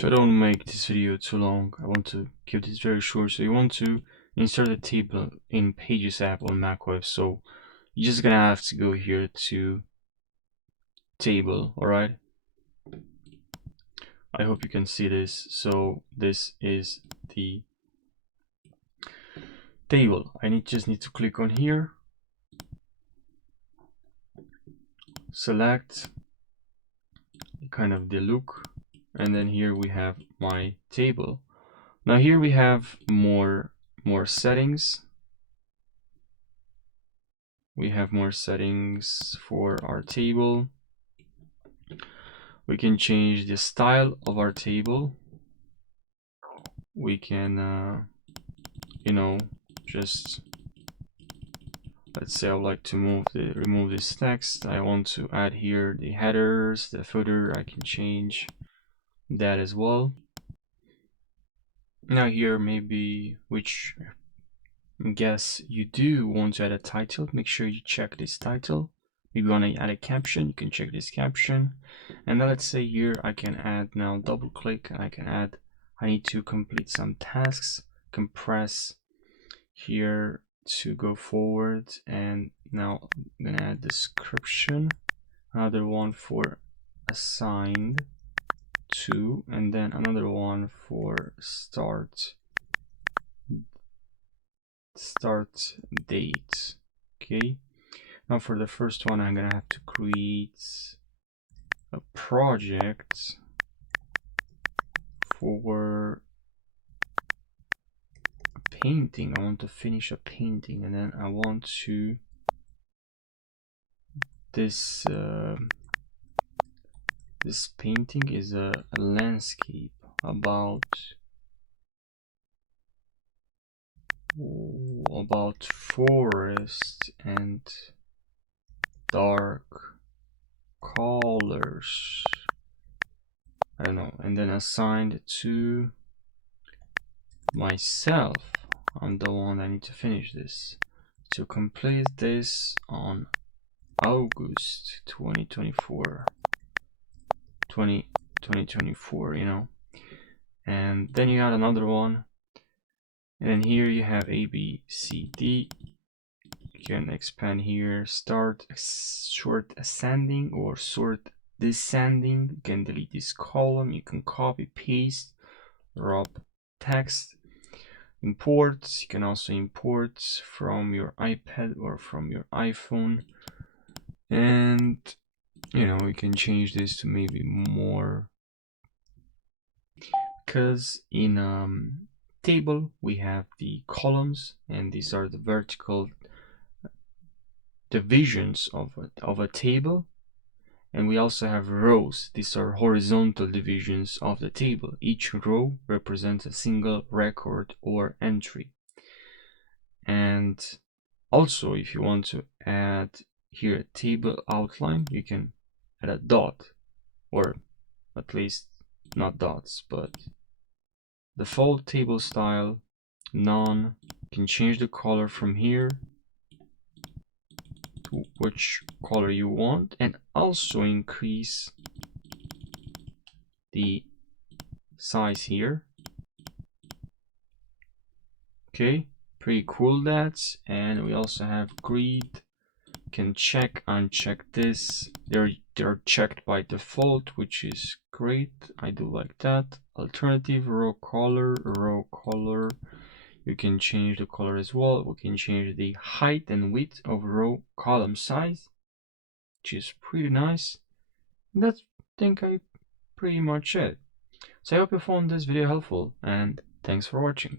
So I don't make this video too long. I want to keep this very short. So you want to insert a table in Pages app on macOS. So you're just gonna have to go here to table. All right. I hope you can see this. So this is the table. Just need to click on here, select kind of the look, and then here we have my table. Now here we have more settings. We have more settings for our table. We can change the style of our table. We can just, let's say I would like to remove this text. I want to add here the headers, the footer. I can change that as well. Now here, maybe which guess you do want to add a title, make sure you check this title. If you want to add a caption, you can check this caption. And now let's say here I can add, now double click, and I can add, I need to complete some tasks, compress here to go forward. And now I'm gonna add description, another one for assigned to, and then another one for start date. Okay, now for the first one I'm gonna have to create a project for a painting. I want to finish a painting, and then I want to this painting is a landscape about forest and dark colors. I don't know. And then assigned to myself. I'm the one that need to finish this. To complete this on August 2024, you know. And then you add another one. And then here you have A, B, C, D. You can expand here, start sort ascending or sort descending. You can delete this column. You can copy, paste, wrap text, import. You can also import from your iPad or from your iPhone. And you know, we can change this to maybe more, because in table we have the columns, and these are the vertical divisions of a table, and we also have rows. These are horizontal divisions of the table. Each row represents a single record or entry. And also, if you want to add here a table outline, you can add a dot, or at least not dots, but default table style, none. You can change the color from here to which color you want, and also increase the size here. Okay, pretty cool that. And we also have grid. You can check, uncheck this. They're checked by default, which is great. I do like that. Alternative row color. You can change the color as well. We can change the height and width of row column size, which is pretty nice. And that's, I think, pretty much it. So I hope you found this video helpful, and thanks for watching.